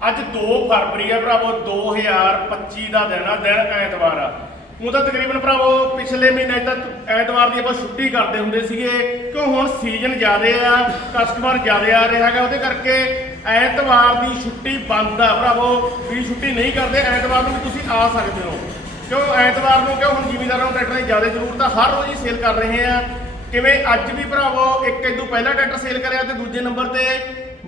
ਅੱਜ 2 ਫਰਵਰੀ ਆ ਭਰਾਵੋ 2025 ਦਾ ਦਿਨ ਆ, ਦਿਨ ਐਤਵਾਰ ਆ। ਉਹ ਤਾਂ ਤਕਰੀਬਨ ਭਰਾਵੋ, ਪਿਛਲੇ ਮਹੀਨੇ ਤਾਂ ਐਤਵਾਰ ਦੀ ਆਪਾਂ ਛੁੱਟੀ ਕਰਦੇ ਹੁੰਦੇ ਸੀਗੇ, ਕਿਉਂ ਹੁਣ ਸੀਜ਼ਨ ਜ਼ਿਆਦੇ ਆ ਕਸਟਮਰ ਜ਼ਿਆਦੇ ਆ ਰਿਹਾ ਹੈਗਾ, ਉਹਦੇ ਕਰਕੇ ਐਤਵਾਰ ਦੀ ਛੁੱਟੀ ਬੰਦ ਆ ਭਰਾਵੋ। ਵੀ ਛੁੱਟੀ ਨਹੀਂ ਕਰਦੇ, ਐਤਵਾਰ ਨੂੰ ਵੀ ਤੁਸੀਂ ਆ ਸਕਦੇ ਹੋ। ਕਿਉਂ ਐਤਵਾਰ ਨੂੰ ਕਿਉਂ ਹੁਣ ਜ਼ਿਮੀਦਾਰਾਂ ਨੂੰ ਟਰੈਕਟਰਾਂ ਦੀ ਜ਼ਿਆਦਾ ਜ਼ਰੂਰਤ ਆ? ਹਰ ਰੋਜ਼ ਹੀ ਸੇਲ ਕਰ ਰਹੇ ਆ। ਕਿਵੇਂ ਅੱਜ ਵੀ ਭਰਾਵੋ ਇੱਕ ਇਦੋਂ ਪਹਿਲਾ ਟਰੈਕਟਰ ਸੇਲ ਕਰਿਆ ਤੇ ਦੂਜੇ ਨੰਬਰ ਤੇ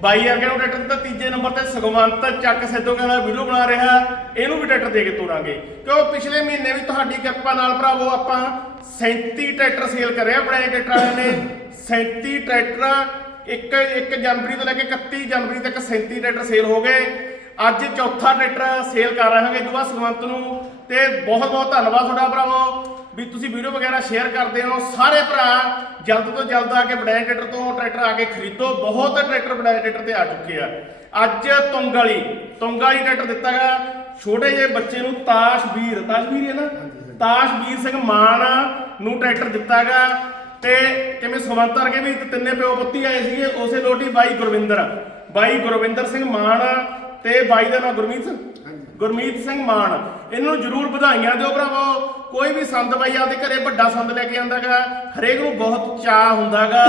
ਬਾਈ ਵਰਗੇ ਨੂੰ ਟਰੈਕਟਰ ਦਿੱਤਾ ਤੀਜੇ ਨੰਬਰ ਤੇ ਸੁਖਵੰਤ ਚੱਕ ਸਿੱਧੂ ਕਹਿੰਦਾ ਵੀਡੀਓ ਬਣਾ ਰਿਹਾ ਇਹਨੂੰ ਵੀ ਟਰੈਕਟਰ ਦੇ ਕੇ ਤੋਰਾਂਗੇ। ਕਿਉਂ ਪਿਛਲੇ ਮਹੀਨੇ ਵੀ ਤੁਹਾਡੀ ਕਿਰਪਾ ਨਾਲ ਭਰਾਵੋ, ਆਪਾਂ 37 ਟਰੈਕਟਰ ਸੇਲ ਕਰਿਆ ਬੜੇ ਟਰੈਕਟਰ ਵਾਲਿਆਂ ਨੇ। 37 ਟਰੈਕਟਰ, ਇੱਕ 1 ਜਨਵਰੀ ਤੋਂ ਲੈ ਕੇ 31 ਜਨਵਰੀ ਤੱਕ 37 ਟਰੈਕਟਰ ਸੇਲ ਹੋ ਗਏ। ਅੱਜ ਚੌਥਾ ਟਰੈਕਟਰ ਸੇਲ ਕਰ ਰਹੇ ਹਾਂਗੇ ਦੁਆ ਸੁਖਵੰਤ ਨੂੰ। ਤੇ ਬਹੁਤ ਬਹੁਤ ਧੰਨਵਾਦ ਤੁਹਾਡਾ ਭਰਾਵੋ। ਵੀ ਤੁਸੀਂ ਵੀਡੀਓ ਵਗੈਰਾ ਸ਼ੇਅਰ ਕਰਦੇ ਹੋ ਸਾਰੇ ਭਰਾ ਜਲਦ ਤੋਂ ਜਲਦ ਆ ਕੇ ਬੜਾਇਆ ਟਰੈਕਟਰ ਤੋਂ ਟਰੈਕਟਰ ਆ ਕੇ ਖਰੀਦੋ ਬਹੁਤ ਟਰੈਕਟਰ ਟਰੈਕਟਰ ਤੇ ਆ ਚੁੱਕੇ ਆ। ਅੱਜ ਤੁੰਗ ਵਾਲੀ ਤੁੰਗ ਵਾਲੀ ਟਰੈਕਟਰ ਦਿੱਤਾ ਗਾ ਛੋਟੇ ਜਿਹੇ ਬੱਚੇ ਨੂੰ ਤਾਸ਼ਵੀਰ ਤਾਸ਼ਵੀਰ ਹੈ ਨਾ? ਤਾਸ਼ਵੀਰ ਸਿੰਘ ਮਾਨ ਨੂੰ ਟਰੈਕਟਰ ਦਿੱਤਾ ਗਾ ਤੇ ਕਿਵੇਂ ਸੁਮੰਤ ਵਰਗੇ ਵੀ ਤਿੰਨੇ ਪਿਓ ਪੁੱਤੀ ਆਏ ਸੀਗੇ ਉਸੇ ਲੋਟੀ ਬਾਈ ਗੁਰਵਿੰਦਰ ਬਾਈ ਗੁਰਵਿੰਦਰ ਸਿੰਘ ਮਾਨ ਤੇ ਬਾਈ ਦਾ ਨਾਮ ਗੁਰਮੀਤ ਸਿੰਘ। ਗੁਰਮੀਤ ਸਿੰਘ ਮਾਨ। ਇਹਨਾਂ ਨੂੰ ਜਰੂਰ ਵਧਾਈਆਂ ਦਿਓ ਭਰਾਵੋ। ਕੋਈ ਵੀ ਸੰਦ ਬਾਈ ਆਪਦੇ ਘਰੇ ਵੱਡਾ ਸੰਦ ਲੈ ਕੇ ਆਂਦਾਗਾ ਹਰੇਕ ਨੂੰ ਬਹੁਤ ਚਾਹ ਹੁੰਦਾਗਾ।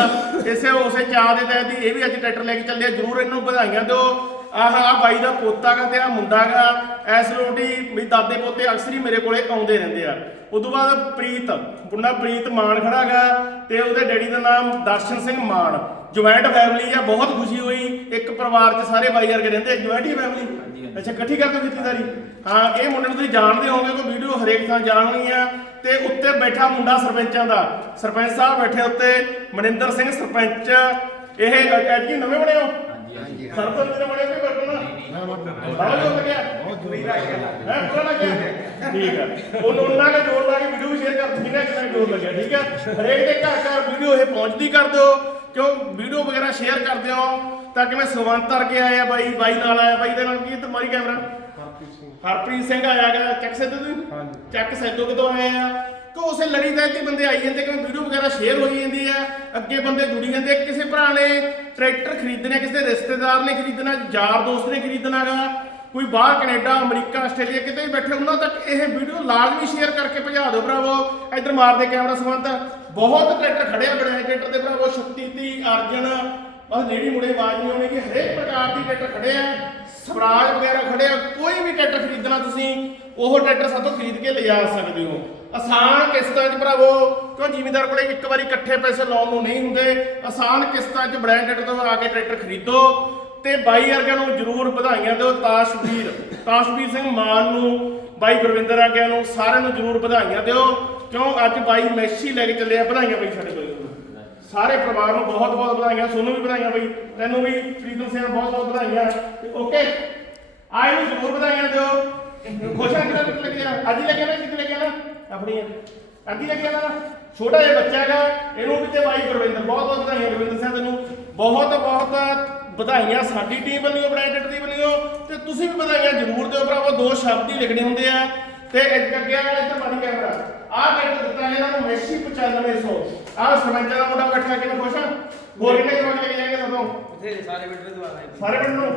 ਇਸੇ ਉਸੇ ਚਾਹ ਦੇ ਤਹਿਤ ਹੀ ਇਹ ਵੀ ਅੱਜ ਟਰੈਕਟਰ ਲੈ ਕੇ ਚੱਲਿਆ ਜਰੂਰ ਇਹਨੂੰ ਵਧਾਈਆਂ ਦਿਓ। ਆਹ ਆ ਬਾਈ ਦਾ ਪੋਤਾ ਗਾ ਤੇ ਆ ਮੁੰਡਾ ਗਾ। ਐਸ ਲੋਟੀ ਵੀ ਦਾਦੇ ਪੋਤੇ ਅਕਸਰ ਹੀ ਮੇਰੇ ਕੋਲੇ ਆਉਂਦੇ ਰਹਿੰਦੇ ਆ। ਉਦੋਂ ਬਾਅਦ ਪ੍ਰੀਤ ਮੁੰਡਾ ਪ੍ਰੀਤ ਮਾਨ ਖੜਾਗਾ ਤੇ ਉਹਦੇ ਡੈਡੀ ਦਾ ਨਾਮ ਦਰਸ਼ਨ ਸਿੰਘ ਮਾਨ। ਜੁਆਇੰਟ ਫੈਮਿਲੀ ਆ ਬਹੁਤ ਖੁਸ਼ੀ ਹੋਈ। ਇੱਕ ਪਰਿਵਾਰ 'ਚ ਸਾਰੇ ਬਾਈ ਵਰਗੇ ਰਹਿੰਦੇ ਜੁਆਇੰਟ ਹੀ ਫੈਮਿਲੀ ਅੱਛਾ ਇਕੱਠੀ ਕਰਦੇ ਖੇਤੀਦਾਰੀ ਹਾਂ ਇਹ ਮੁੰਡੇ ਨੂੰ ਤੁਸੀਂ ਜਾਣਦੇ ਹੋਵੋਗੇ ਕੋਈ ਵੀਡੀਓ ਹਰੇਕ ਥਾਂ ਜਾਣਨੀ ਆ। ਤੇ ਉੱਤੇ ਬੈਠਾ ਮੁੰਡਾ ਸਰਪੰਚਾਂ ਦਾ। ਸਰਪੰਚ ਸਾਹਿਬ ਬੈਠੇ ਉੱਤੇ ਮਨਿੰਦਰ ਸਿੰਘ ਸਰਪੰਚ। ਇਹ ਐਤਕੀ ਨਵੇਂ ਬਣੇ ਹੋ? ਸਰਪੰਚ ਨੇ ਬਣੇ ਕਿ ਬੈਠਣਾ ਬਹੁਤ ਜੋਰ ਲੱਗਿਆ ਬਹੁਤ ਜੋਰ ਲੱਗਿਆ ਹੈ ਪੂਰਾ ਲੱਗਿਆ ਠੀਕ ਹੈ ਉਹਨੂੰ ਉਹਨਾਂ ਦਾ ਜੋਰ ਲਾ ਕੇ ਵੀਡੀਓ ਸ਼ੇਅਰ ਕਰ ਦਿੱਤੀ ਨਾ ਕਿੰਨਾ ਜੋਰ ਲੱਗਿਆ ਠੀਕ ਹੈ ਹਰੇਕ ਦੇ ਘਰ ਘਰ ਵੀਡੀਓ ਇਹ ਪਹੁੰਚਦੀ ਕਰ ਦਿਓ ਕਿਉਂ ਵੀਡੀਓ ਵਗੈਰਾ ਸ਼ੇਅਰ ਕਰ ਦਿਓ ਤਾਂ ਕਿ ਮੈਂ ਸੁਵੰਤ ਕੇ ਆਇਆ ਬਾਈ ਬਾਈ ਨਾਲ ਆਇਆ ਬਾਈ ਦੇ ਨਾਲ ਕੀ ਤੁਹਾਡੀ ਕੈਮਰਾ ਹਰਪ੍ਰੀਤ ਸਿੰਘ ਆਇਆਗਾ ਚੱਕ ਸੈਦੋ ਤੋਂ? ਚੱਕ ਸੈਦੋ ਕਿਤੋਂ ਆਏ ਆ? ਕਿ ਉਸੇ ਲੜੀ ਦੇ ਤੇ ਬੰਦੇ ਆਈ ਜਾਂਦੇ ਕਿ ਵੀਡੀਓ ਵਗੈਰਾ ਸ਼ੇਅਰ ਹੋਈ ਜਾਂਦੀ ਆ? ਅੱਗੇ ਬੰਦੇ ਜੁੜੀ ਜਾਂਦੇ ਕਿਸੇ ਭਰਾ ਨੇ ਟਰੈਕਟਰ ਖਰੀਦਣਾ ਕਿਸੇ ਰਿਸ਼ਤੇਦਾਰ ਨੇ ਖਰੀਦਣਾ, ਯਾਰ ਦੋਸਤ ਨੇ ਖਰੀਦਣਾਗਾ ਕੋਈ ਬਾਹਰ ਕੈਨੇਡਾ, ਅਮਰੀਕਾ, ਆਸਟ੍ਰੇਲੀਆ, ਕਿਤੇ ਵੀ ਬੈਠੇ ਉਹਨਾਂ ਤੱਕ ਇਹ ਵੀਡੀਓ ਲਾਜ਼ਮੀ ਸ਼ੇਅਰ ਕਰਕੇ ਭਜਾ ਦਿਓ ਭਰਾਵੋ। ਇੱਧਰ ਮਾਰਦੇ ਕੈਮਰਾ ਸੰਬੰਧ। ਬਹੁਤ ਟਰੈਕਟਰ ਖੜੇ ਆ ਟਰੈਕਟਰ ਦੇ ਭਰਾਵੋ 36 30 ਅਰਜਨ, ਬਸ ਨੇੜੀ ਮੁੜੇ ਆਵਾਜ਼ ਨਹੀਂ ਆਉਣੀ ਕਿ ਹਰੇਕ ਪ੍ਰਕਾਰ ਦੀ ਟਰੈਕਟਰ ਖੜੇ ਆ। ਸਵਰਾਜ ਵਗੈਰਾ ਖੜੇ ਆ। ਕੋਈ ਵੀ ਟਰੈਕਟਰ ਖਰੀਦਣਾ ਤੁਸੀਂ, ਉਹ ਟਰੈਕਟਰ ਸਾਤੋਂ ਖਰੀਦ ਕੇ ਲਿਜਾ ਸਕਦੇ ਹੋ। ਆਸਾਨ ਕਿਸ਼ਤਾਂ 'ਚ ਭਰਾਵੋ, ਕਿਉਂ ਜ਼ਿਮੀਦਾਰ ਕੋਲੇ ਇੱਕ ਵਾਰੀ ਇਕੱਠੇ ਪੈਸੇ ਲਾਉਣ ਨੂੰ ਨਹੀਂ ਹੁੰਦੇ? ਆਸਾਨ ਕਿਸ਼ਤਾਂ 'ਚ ਬ੍ਰਾਂਡ ਤੋਂ ਆ ਕੇ ਟਰੈਕਟਰ ਖਰੀਦੋ ਤੇ ਬਾਈ ਵਰਗਿਆਂ ਨੂੰ ਜਰੂਰ ਵਧਾਈਆਂ ਦਿਓ ਤਾਸ਼ਵੀਰ। ਤਾਸ਼ਵੀਰ ਸਿੰਘ ਮਾਨ ਨੂੰ, ਬਾਈ ਗੁਰਵਿੰਦਰ ਵਰਗਿਆਂ ਨੂੰ ਸਾਰਿਆਂ ਨੂੰ ਜਰੂਰ ਵਧਾਈਆਂ ਦਿਓ। ਕਿਉਂ ਅੱਜ ਬਾਈ ਮੈਸੀ ਲੈ ਕੇ ਚੱਲਿਆ ਵਧਾਈਆਂ ਬਾਈ ਸਾਡੇ ਕੋਲ। ਸਾਰੇ ਪਰਿਵਾਰ ਨੂੰ ਬਹੁਤ ਬਹੁਤ ਵਧਾਈਆਂ, ਸੋਨੂੰ ਵੀ ਵਧਾਈਆਂ ਬਈ, ਤੈਨੂੰ ਵੀ, ਪ੍ਰੀਤਮ ਸਿੰਘ ਬਹੁਤ ਬਹੁਤ ਵਧਾਈਆਂ। ਓਕੇ, ਆਏ ਨੂੰ ਜ਼ਰੂਰ ਵਧਾਈਆਂ ਦਿਓ। ਖੁਸ਼ ਆ ਕਿਹੜਾ ਟਿਕਟ ਲੱਗਿਆ ਅੱਜ ਹੀ ਲੱਗਿਆ ਨਾ ਕਿੱਥੇ ਲੱਗਿਆ ਨਾ ਆਪਣੀ ਅੱਜ ਹੀ ਲੱਗਿਆ ਨਾ ਛੋਟਾ ਜਿਹਾ ਬੱਚਾ ਹੈਗਾ ਇਹਨੂੰ ਵੀ ਤੇ ਬਾਈ ਗੁਰਵਿੰਦਰ ਬਹੁਤ ਬਹੁਤ ਵਧਾਈਆਂ ਗੁਰਵਿੰਦਰ ਸਿੰਘ ਤੈਨੂੰ। ਬਹੁਤ ਬਹੁਤ ਵਧਾਈਆਂ ਸਾਡੀ ਟੀਮ ਵੱਲੋਂ ਬ੍ਰਾਂਡਡ ਦੀ ਵੱਲੋਂ। ਤੇ ਤੁਸੀਂ ਵੀ ਵਧਾਈਆਂ ਜ਼ਰੂਰ ਦਿਓ ਭਰਾਵੋ ਦੋ ਸ਼ਬਦ ਹੀ ਲਿਖਣੇ ਹੁੰਦੇ ਆ। ਤੇ ਇੱਕ ਅੱਗੇ ਆ ਇੱਧਰ ਬਣ ਕੈਮਰਾ ਆਹ ਟਰੈਕਟਰ ਦਿੱਤਾ ਇਹਨਾਂ ਨੂੰ ਮੈਸੀ 9500 ਆਹ ਸਰਪੰਚਾਂ ਦਾ ਮੁੰਡਾ ਇਕੱਠਾ ਕਿਵੇਂ ਖੁਸ਼ ਆ? ਹੋਰ ਕਿੰਨੇ ਕਰਵਾ ਕੇ ਲੈ ਜਾਏਂਗੇ ਬਥੇਰੇ ਸਾਰੇ ਵੀਡੀਓ ਦਵਾ ਰਹੇ ਸਾਰੇ ਪਿੰਡ ਨੂੰ।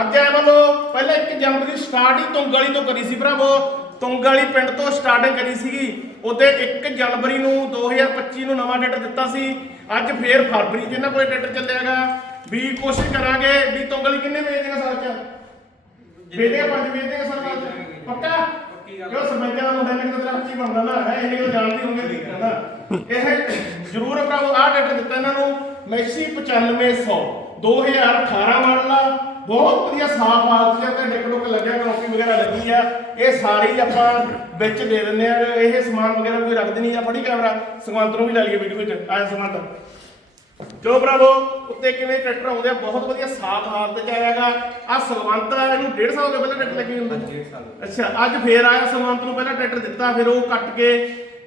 ਅੱਜ ਆ ਮੰਨ ਪਹਿਲਾਂ 1 ਜਨਵਰੀ ਸਟਾਰਟ ਹੀ ਤੁੰਗਾਲੀ ਤੋਂ ਕਰੀ ਸੀ ਭਰਾਵੋ। ਤੁੰਗਾਲੀ ਪਿੰਡ ਤੋਂ ਸਟਾਰਟਿੰਗ ਕਰੀ ਸੀਗੀ। ਉਹਦੇ 1 ਜਨਵਰੀ ਨੂੰ 2025 ਨੂੰ ਨਵਾਂ ਟਰੈਕਟਰ ਦਿੱਤਾ ਸੀ। ਅੱਜ ਫੇਰ ਫਰਵਰੀ 'ਚ ਇਹਨਾਂ ਕੋਲੇ ਟਰੈਕਟਰ ਚੱਲਿਆਗਾ। ਵੀ ਕੋਸ਼ਿਸ਼ ਕਰਾਂਗੇ ਵੀ ਤੁੰਗਾਲੀ ਕਿੰਨੇ ਵੇਚ ਦੇਗਾ ਸਾਲ 'ਚ? ਵੇਚਦੇ ਪੰਜ ਵੇਚਦੇ ਆ ਸਾਲ 'ਚ? ਪੱਕਾ। ਕਿਉਂ ਸਰਪੰਚਾਂ ਦਾ ਮੁੰਡਾ ਨੇ ਕਿਤੇ ਰੱਖੀ ਬਣਦਾ ਨਾ ਹੈ? ਇਹ ਨਹੀਂ ਜਾਣਦੇ ਵੀ ਕਹਿੰਦਾ ਇਹ ਜ਼ਰੂਰ ਭਰਾਵੋ ਆਹ ਟਰੈਕਟਰ ਦਿੱਤਾ ਇਹਨਾਂ ਨੂੰ। ਮੈਸੀ 9500 2018 ਮਾਡਲ ਬਹੁਤ ਵਧੀਆ ਸਾਫ਼ ਹਾਲਤ ਚ ਤੇ ਡਿੱਕ ਡੁੱਕ ਲੱਗਿਆ ਕਨੋਪੀ ਵਗੈਰਾ ਲੱਗੀ ਆ। ਇਹ ਸਾਰੀ ਆਪਾਂ ਵਿੱਚ ਦੇ ਦਿੰਦੇ ਆ ਇਹ ਸਮਾਨ ਵਗੈਰਾ ਕੋਈ ਰੱਖਦੇ ਨਹੀਂ ਆ ਫੜੀ ਕੈਮਰਾ ਸੁਗੰਤ ਨੂੰ ਵੀ ਲੈ ਲਈਏ ਵੀਡੀਓ ਵਿੱਚ ਆਇਆ ਸੁਗੰਤ ਜੋ ਭਰਾਵੋ ਉੱਤੇ ਕਿਵੇਂ ਟਰੈਕਟਰ ਆਉਂਦੇ ਆ ਬਹੁਤ ਵਧੀਆ ਸਾਫ਼ ਹਾਲਤ ਚ ਆਇਆਗਾ ਆ ਸੁਗਵੰਤ ਆ, ਇਹਨੂੰ 1.5 ਸਾਲ ਹੋ ਗਏ ਪਹਿਲਾਂ ਟਰੈਕਟਰ ਲੱਗੀ ਹੁੰਦੇ ਡੇਢ ਸਾਲ ਅੱਛਾ ਅੱਜ ਫੇਰ ਆਇਆ ਸਵੰਤ ਨੂੰ ਪਹਿਲਾਂ ਟਰੈਕਟਰ ਦਿੱਤਾ ਫਿਰ ਉਹ ਕੱਟ ਕੇ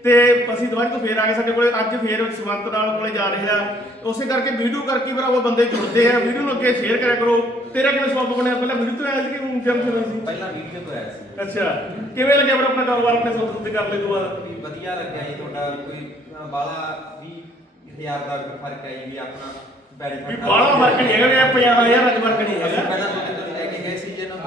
ਤੇ ਅਸੀਂ ਦੁਬਾਰਾ ਤੋਂ ਫੇਰ ਆ ਗਏ ਸਾਡੇ ਕੋਲੇ ਅੱਜ ਫੇਰ ਸਵੰਤ ਨਾਲ ਕੋਲੇ ਜਾ ਰਹੇ ਆ। ਉਸੇ ਕਰਕੇ ਵੀਡੀਓ ਕਰਕੇ ਭਰਾਵੋ ਬੰਦੇ ਜੁੜਦੇ ਆ। ਵੀਡੀਓ ਨੂੰ ਅੱਗੇ ਸ਼ੇਅਰ ਕਰਿਆ ਕਰੋ। ਤੇਰਾ ਕਿਵੇਂ ਸਵਾਬ ਬਣਿਆ? ਪਹਿਲਾਂ ਵੀਡੀਓ ਤੋਂ ਆਇਆ ਸੀ ਕਿ ਜਮ ਸੁਣਿਆ ਸੀ? ਪਹਿਲਾਂ ਵੀਡੀਓ ਤੋਂ ਆਇਆ ਸੀ। ਅੱਛਾ। ਕਿਵੇਂ ਲੱਗਿਆ ਫਿਰ ਆਪਣਾ ਕਾਰੋਬਾਰ ਆਪਣੇ ਸੋਚ ਉੱਤੇ ਕਰ ਲਈ ਤੋਂ ਬਾਅਦ? ਵੀ ਵਧੀਆ ਲੱਗਿਆ ਜੀ ਤੁਹਾਡਾ। ਕੋਈ ਬਾਹਲਾ ਵੀ ਹਜ਼ਾਰ ਦਾ ਫ਼ਰਕ ਹੈ ਜੀ ਵੀ ਆਪਣਾ ਵੀ ਬੈਨੀਫਿਟ ਬਾਹਲਾ ਫ਼ਰਕ ਨਹੀਂ ਹੈਗਾ ਵੀ 50000 ਅੱਜ ਫ਼ਰਕ ਨਹੀਂ ਅਸੀਂ ਹੈਗਾ ਪਹਿਲਾਂ ਤੁਹਾਡੇ ਤੋਂ ਲੈ ਕੇ ਗਏ ਸੀ ਜਿਹਨੂੰ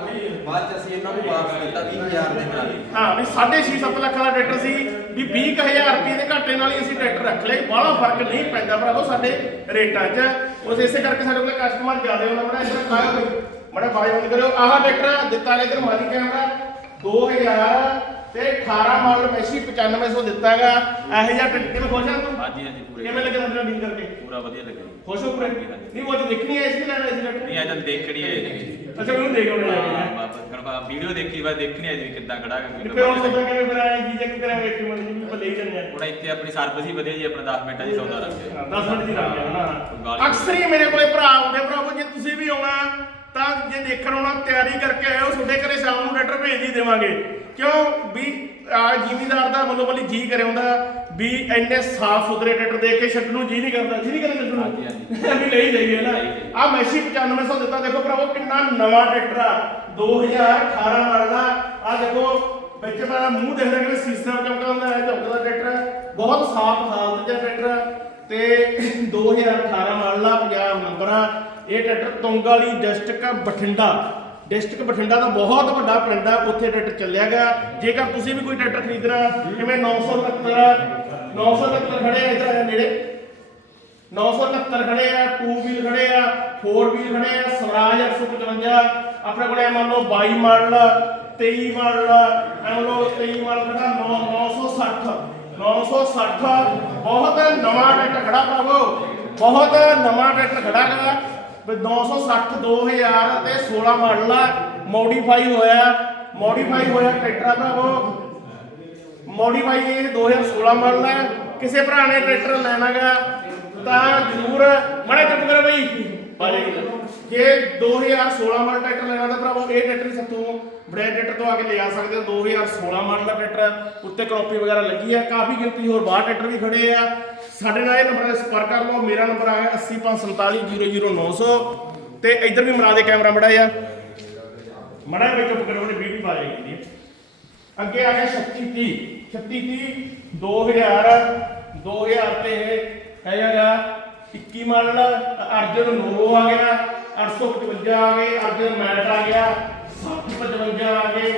ਹਜ਼ਾਰ ਦੇ ਨਾਲ। ਹੀ। ਵੀ 6.5 7 ਲੱਖ ਵਾਲਾ ਟਰੈਕਟਰ ਸੀ। ਵੀ 20000 ਰੁਪਏ ਦੇ ਘਾਟੇ ਨਾਲ ਹੀ ਅਸੀਂ ਟਰੈਕਟਰ ਰੱਖ ਲਏ। ਬਾਹਲਾ ਫ਼ਰਕ ਨਹੀਂ ਪੈਂਦਾ ਭਰਾਵੋ ਸਾਡੇ ਰੇਟਾਂ 'ਚ। ਉਸ ਇਸੇ ਕਰਕੇ ਸਾਡੇ ਕੋਲ ਕਸਟਮਰ ਜ਼ਿਆਦਾ ਹੁੰਦਾ ਬੜਾ ਇੱਧਰ ਖਾਓ ਬਈ ਬੜਾ ਬਾਈ ਬੰਦ ਕਰਿਓ, ਆਹ ਟਰੈਕਟਰ ਦਿੱਤਾ ਗਿਆ ਇਧਰ ਮਾਰੀ ਕੈਮਰਾ। 2000 ਤੇ 18 ਮਾਡਲ ਮੈਸੀ 9500 ਦਿੱਤਾ ਹੈਗਾ ਇਹੋ ਜਿਹਾ ਕਿਵੇਂ ਖੁਸ਼ ਆ? ਤੂੰ ਹਾਂਜੀ ਹਾਂਜੀ ਪੂਰੇ। ਕਿਵੇਂ ਲੱਗਿਆ ਤੁਹਾਡਾ ਡੀਲ ਕਰਕੇ? ਪੂਰਾ ਵਧੀਆ ਲੱਗਿਆ ਜੀ। ਖੁਸ਼ ਹੋ ਪੂਰੇ? ਨਹੀਂ ਉਹ ਅੱਜ ਦੇਖਣੀ ਹੈ ਇਸ ਕਿ ਲੈਣਾ ਇਸ ਨਹੀਂ ਅੱਜ ਦੇਖਣੀ ਹੈ ਜੀ। ਅੱਛਾ ਉਹਨੂੰ ਦੇਖ ਆਉਣੇ ਹਾਂ ਲੱਗੇ ਬਾਬਾ ਕਰਵਾ ਵੀਡੀਓ ਦੇਖੀ ਬਾਅਦ ਦੇਖਣੀ ਹੈ ਜੀ ਕਿੱਦਾਂ ਖੜਾ ਤੇ ਫਿਰ ਉਹ ਸੋਚਿਆ ਕਿਵੇਂ ਫਿਰ ਆਇਆ ਜੀ ਜੇ ਕਰਾਂ ਵੇਖ ਕੇ ਮਨ ਜੀ ਪੱਲੇ ਹੀ ਚੱਲਣਾ ਹੁਣ ਇੱਥੇ ਆਪਣੀ ਸਰਵਿਸ ਹੀ ਵਧੀਆ ਜੀ ਆਪਣਾ 10 ਮਿੰਟਾਂ ਦੀ ਸੌਦਾ ਰੱਖਦੇ 10 ਮਿੰਟ ਦੀ ਲੱਗ ਗਿਆ ਨਾ। ਅਕਸਰ ਹੀ ਮੇਰੇ ਕੋਲੇ ਭਰਾ ਆਉਂਦੇ ਭਰਾਵੋ ਜੇ ਤੁਸੀਂ ਵੀ ਆਉਣਾ ਜੇ ਦੇਖਣ ਆਉਣਾ ਤਿਆਰੀ ਕਰਕੇ ਆਇਓ ਤੁਹਾਡੇ ਘਰੇ ਸ਼ਾਮ ਨੂੰ ਲੈਟਰ ਭੇਜ ਹੀ ਦੇਵਾਂਗੇ। ਕਿਉਂ? ਵੀ ਆ ਜ਼ਿਮੀਦਾਰ ਦਾ ਮਤਲਬ ਬਲੀ ਜੀ ਕਰੇ ਹੁੰਦਾ ਵੀ ਇੰਨੇ ਸਾਫ਼ ਸੁਥਰੇ ਟਰੈਕਟਰ ਦੇਖ ਕੇ ਛੱਡ ਨੂੰ ਜੀ ਨਹੀਂ ਕਰਦਾ। ਜੀ ਨਹੀਂ ਕਰਦਾ ਛੱਡ ਨੂੰ? ਵੀ ਨਹੀਂ ਜਾਈਏ ਨਾ। ਆ ਮੈਸੀ 9500 ਦਿੱਤਾ ਦੇਖੋ ਭਰਾਵੋ ਕਿੰਨਾ ਨਵਾਂ ਟਰੈਕਟਰ ਆ। 2018 ਮਾਡਲ ਆ ਦੇਖੋ ਵਿੱਚ ਮੇਰਾ ਮੂੰਹ ਦੇਖਦਾ ਕਿ ਸੀਸਾ ਚਮਕਦਾ ਹੁੰਦਾ ਹੈ ਚਮਕਦਾ ਟਰੈਕਟਰ ਬਹੁਤ ਸਾਫ਼ ਹਾਲਤ 'ਚ ਟਰੈਕਟਰ ਤੇ 2018 ਮਾਡਲ ਆ ਪੰਜਾਬ ਨੰਬਰ ਆ। ਇਹ tractor Tungwali district Bathinda. District Bathinda ਦਾ ਬਹੁਤ ਵੱਡਾ ਪਿੰਡ ਆ ਉੱਥੇ ਟਰੈਕਟਰ ਚੱਲਿਆ ਗਿਆ। ਜੇਕਰ ਤੁਸੀਂ ਵੀ ਕੋਈ ਟਰੈਕਟਰ ਖਰੀਦਣਾ, ਜਿਵੇਂ 969 969 ਖੜੇ ਆ ਇੱਧਰ ਆ ਜਾ ਨੇੜੇ। 969 ਖੜੇ ਆ 2 ਵੀਲ ਖੜੇ ਆ 4 ਵੀਲ ਖੜੇ ਆ, ਸਵਰਾਜ 855 ਆਪਣੇ ਕੋਲੇ ਮੰਨ ਲਓ 22 ਮਾਡਲ 23 ਮਾਡਲ ਮੰਨ ਲਓ 23 ਮਾਡਲ ਖੜਾ 9 960 960 ਬਹੁਤ ਨਵਾਂ ਟਰੈਕਟਰ ਖੜਾ ਪਾਵੋ ਬਹੁਤ ਨਵਾਂ ਟਰੈਕਟਰ ਖੜਾ ਹੈਗਾ। ਵੀ 960 2000 ਤੇ 16 ਮਾਡਲ ਆ ਮੋਡੀਫਾਈ ਹੋਇਆ। ਮੋਡੀਫਾਈ ਹੋਇਆ ਟਰੈਕਟਰ ਆ ਭਰਾਵੋ ਮੋਡੀਫਾਈ ਇਹ 2016 ਮਾਡਲ ਹੈ। ਕਿਸੇ ਭਰਾ ਨੇ ਟਰੈਕਟਰ ਲੈਣਾਗਾ ਤਾਂ ਜ਼ਰੂਰ ਮੜੇ ਚੁੱਪ ਕਰੋ ਬਈ। ਜਾਏਗੀ ਜੇ 2016 ਮਾਡਲ ਟਰੈਕਟਰ ਲੈਣਾ ਤਾਂ ਭਰਾਵੋ ਇਹ ਟਰੈਕਟਰ ਹੀ ਸੱਤੋਂ ਬੜੇ ਟਰੈਕਟਰ ਤੋਂ ਆ ਕੇ ਲਿਆ ਸਕਦੇ ਹੋ। 2016 ਮਾਡਲ ਦਾ ਟਰੈਕਟਰ ਉੱਤੇ ਕਨੋਪੀ ਵਗੈਰਾ ਲੱਗੀ ਹੈ ਕਾਫੀ ਗਿਣਤੀ ਹੋਰ ਬਾਹਰ ਟਰੈਕਟਰ ਵੀ ਖੜੇ ਆ। ਸਾਡੇ ਨਾਲ ਇਹ ਨੰਬਰ 'ਤੇ ਸੰਪਰਕ ਕਰ ਲਓ ਮੇਰਾ ਨੰਬਰ ਆ 80547000900 ਤੇ ਇੱਧਰ ਵੀ ਮਰਾ ਦੇ ਕੈਮਰਾ ਮੜਾ ਆ ਮੜਾ ਵਿੱਚ ਚੁੱਪ ਕਰੋ ਉਹਨੇ ਵੀਡੀਓ ਪਾ ਜਾਏਗੀ ਅੱਗੇ ਆ ਗਿਆ 3630 3630 2000 2000 ਤੇ ਹੈਗਾ 21 ਮਾਡਲ ਅਰਜਨ ਨੋਰੋ ਆ ਗਿਆ 855 ਆ ਗਏ ਅਰਜਨ ਮੈਟ ਆ ਗਿਆ 755 ਆ ਗਏ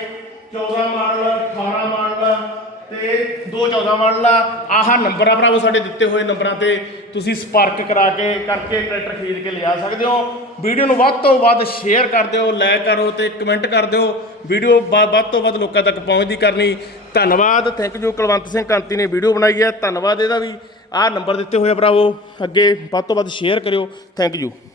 14 ਮਾਡਲ 18 ਮਾਡਲ ਤੇ 214 ਮਾਡਲ ਆ। ਆਹ ਨੰਬਰ ਆ ਭਰਾਵੋ ਸਾਡੇ ਦਿੱਤੇ ਹੋਏ ਨੰਬਰਾਂ ਤੇ ਤੁਸੀਂ ਸੰਪਰਕ ਕਰਾ ਕੇ, ਕਰਕੇ ਟਰੈਕਟਰ ਖਰੀਦ ਕੇ ਲਿਆ ਸਕਦੇ ਹੋ। ਵੀਡੀਓ ਨੂੰ ਵੱਧ ਤੋਂ ਵੱਧ ਸ਼ੇਅਰ ਕਰ ਦਿਓ ਲਾਈਕ ਕਰੋ ਤੇ ਕਮੈਂਟ ਕਰ ਦਿਓ। ਵੀਡੀਓ ਵ- ਵੱਧ ਤੋਂ ਵੱਧ ਲੋਕਾਂ ਤੱਕ ਪਹੁੰਚਦੀ ਕਰਨੀ। ਧੰਨਵਾਦ। ਥੈਂਕ ਯੂ ਕੁਲਵੰਤ ਸਿੰਘ ਕੰਤੀ ਨੇ ਵੀਡੀਓ ਬਣਾਈ ਹੈ। ਧੰਨਵਾਦ ਇਹਦਾ ਵੀ। ਆਹ ਨੰਬਰ ਦਿੱਤੇ ਹੋਏ ਆ ਭਰਾਵੋ। ਅੱਗੇ ਵੱਧ ਤੋਂ ਵੱਧ ਸ਼ੇਅਰ ਕਰਿਓ। Thank you